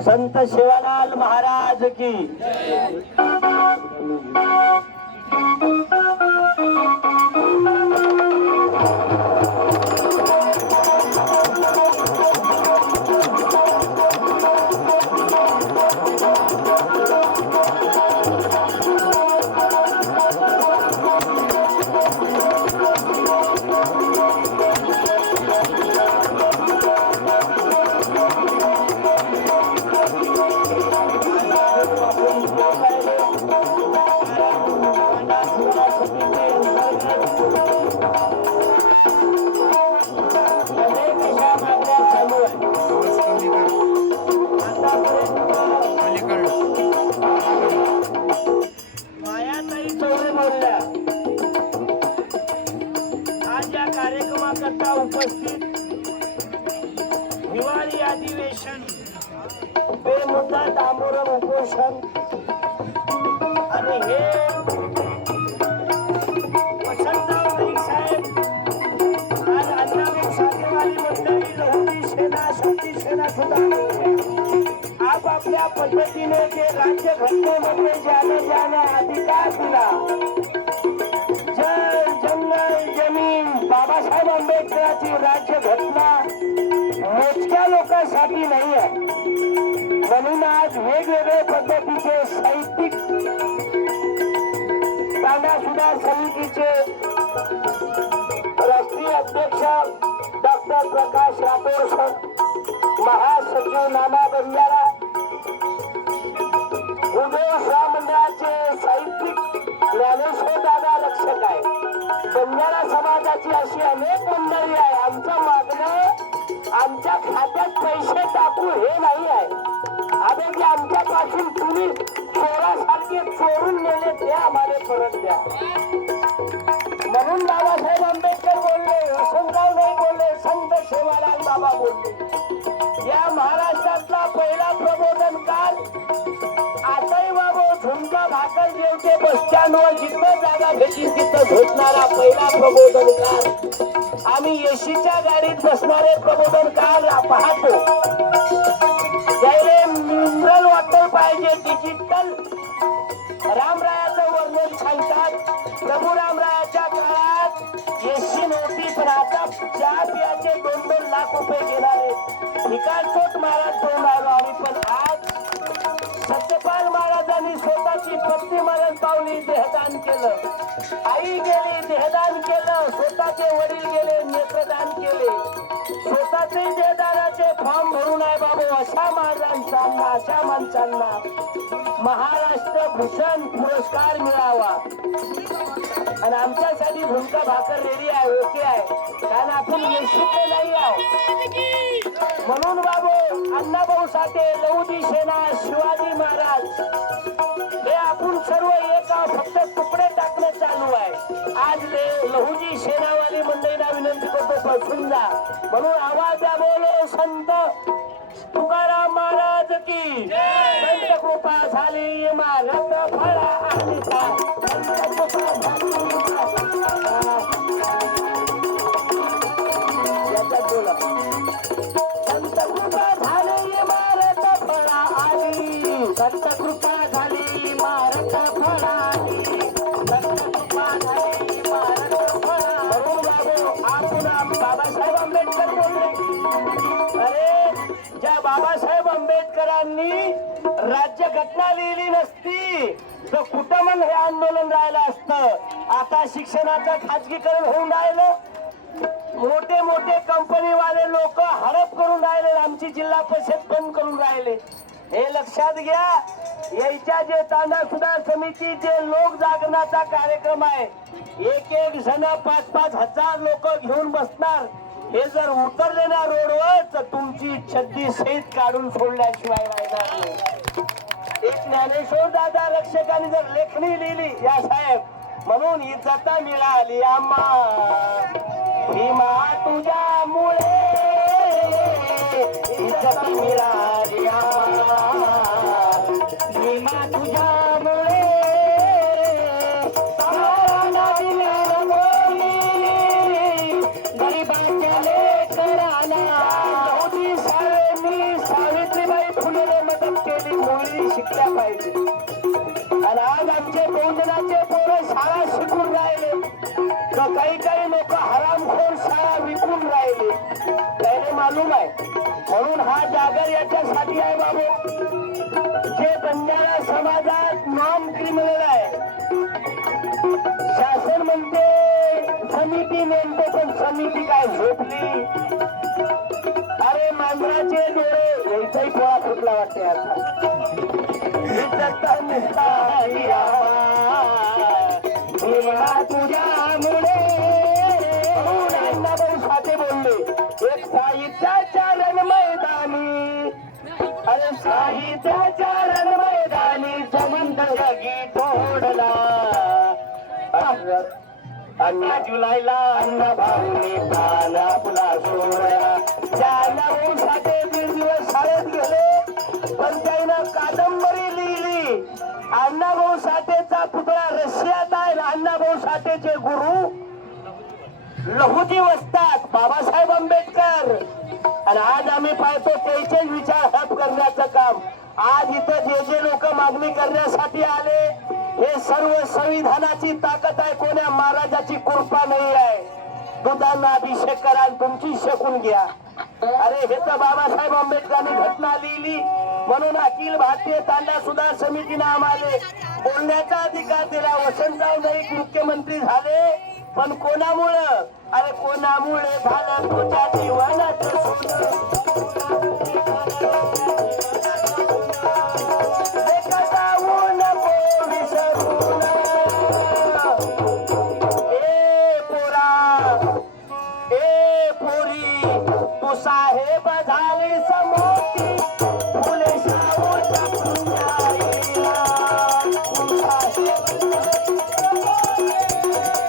संत शिवालाल महाराज की. जय आज या कार्यक्रमाकरता उपस्थित हिवाळी अधिवेशन बेमुद्दा दामोरम उपोषण आणि हे वसंतराव नाईक साहेब आज अण्णाभाऊ साठेवाली मंडळी लहुटी सेना शक्ती सेना सुद्धा आपापल्या पद्धतीने जे राज्य घटनेमध्ये ज्याने ज्याने अधिकार दिला वेगवेगळ्या पद्धतीचे साहित्यिक तांडा सुधार समितीचे राष्ट्रीय अध्यक्ष डॉक्टर प्रकाश राठोड सर महासचिव नाना बंजारा उदय सामन्याचे साहित्यिक ज्ञानेश्वर दादा रक्षक आहे बंजारा समाजाची अशी अनेक मंडळी आहे आमचं मागणं आमच्या खात्यात पैसे टाकू हे नाही आहे. की तुम्ही चोरासारखे चोरून नेले ते आम्हाला परत द्या. म्हणून बाबासाहेब आंबेडकर बोलले वसंतराव नाही बोलले संत सेवालाल बाबा बोलले. या महाराष्ट्रातला पहिला प्रबोधनकार आताही बाबा झुमका भाकर जेवते बस स्टँडवर जिथं जागा भेटील तिथं झोपणारा पहिला प्रबोधनकार. आम्ही एसीच्या गाडीत बसणारे प्रबोधनकार पाहतो. पण आता चहा पियाचे दोन दोन लाख रुपये घेणारे ठिकाणचोट महाराज करून राहिलो पण आज. सत्यपाल महाराजांनी स्वतःची पत्नी मरण पावली देहदान केलं. आई गेली देहदान केलं. स्वतःचे वडील गेले नेत्रदान केले. स्वतःचे देहदानाचे फॉर्म भरून आहे बाबू अशा महाराजांना अशा माणसांना महाराष्ट्र भूषण पुरस्कार मिळावा. आणि आमच्यासाठी झुमका भाकर रेडी आहे ओके आहे. कारण आपण निश्चित नाही आहोत. म्हणून बाबू अण्णाभाऊ साठे लहुदी सेना शिवाजी महाराज हे आपण सर्व एक. फक्त तुकडे टाकणं चालू आहे. आज ले लहुजी सेनावाली मंडळीला विनंती करतो बसून जा. म्हणून आवाज द्या बोलो संत तुकाराम महाराज की. संत कृपा झाली इमारत फळा आणि संत कृपा झाली इमारत फळा संत कृपा झाली इमारत फळा आपण बाबासाहेब आंबेडकर बोलले अरे ज्या बाबासाहेब आंबेडकरांनी राज्य घटना लिहिली नसती तर कुठं मग हे आंदोलन राहिलं असतं? आता शिक्षणाचं खाजगीकरण होऊन राहिलं. मोठे मोठे कंपनीवाले लोक हडप करून राहिले आमची जिल्हा परिषद बंद करून राहिले. हे लक्षात घ्या याच्या जे तांडा सुधार समितीचे लोक जागरणाचा कार्यक्रम आहे एक एक जण पाच पाच हजार लोक घेऊन बसणार. हे जर उतरले ना रोडवर तर तुमची छद्दी सहित काढून सोडल्याशिवाय राहणार नाही. एक ज्ञानेश्वर दादा रक्षकाने जर लेखणी लिहिली या साहेब म्हणून इज्जत मिळाली आम्हा काही काही लोक हरामखोर शाळा विकून राहिले. त्याने मालूम आहे. म्हणून हा जागर याच्यासाठी आहे बाबू. जे बंजारा समाजात नॉन क्रिमिनल आहे. शासन म्हणते समिती नेमते पण समिती काय झोपली? अरे मांजराचे डोळे यांचाही पोळा फुटला वाटते आता अरे चारण मैदानी समंदर गीत तोडला अण्णा जुलैला अण्णा भाऊने पाला आपला सोडला. त्याला साठी तीन दिवस शाळेत गेले पण त्यांना कादंबरी लिहिली. अण्णाभाऊ साठेचा पुतळा रशियात आहे. आणि अण्णाभाऊ साठेचे गुरु लहुजी वसतात बाबासाहेब आंबेडकर. आणि आज आम्ही पाहतो त्याचे आज इथं जे जे लोक मागणी करण्यासाठी आले हे सर्व संविधानाची ताकद आहे कोण्या महाराजाची कृपा नाही आहे. दुधांना अभिषेक करा तुमची शकून घ्या. अरे हे तर बाबासाहेब आंबेडकरांनी घटना लिहिली. म्हणून अखिल भारतीय तांडा सुधार समितीने आम्हाला बोलण्याचा अधिकार दिला. वसंतराव नाईक मुख्यमंत्री झाले. पण कोणामुळं? अरे कोणामुळे झालं? तुझ्या जीवनाचं Qua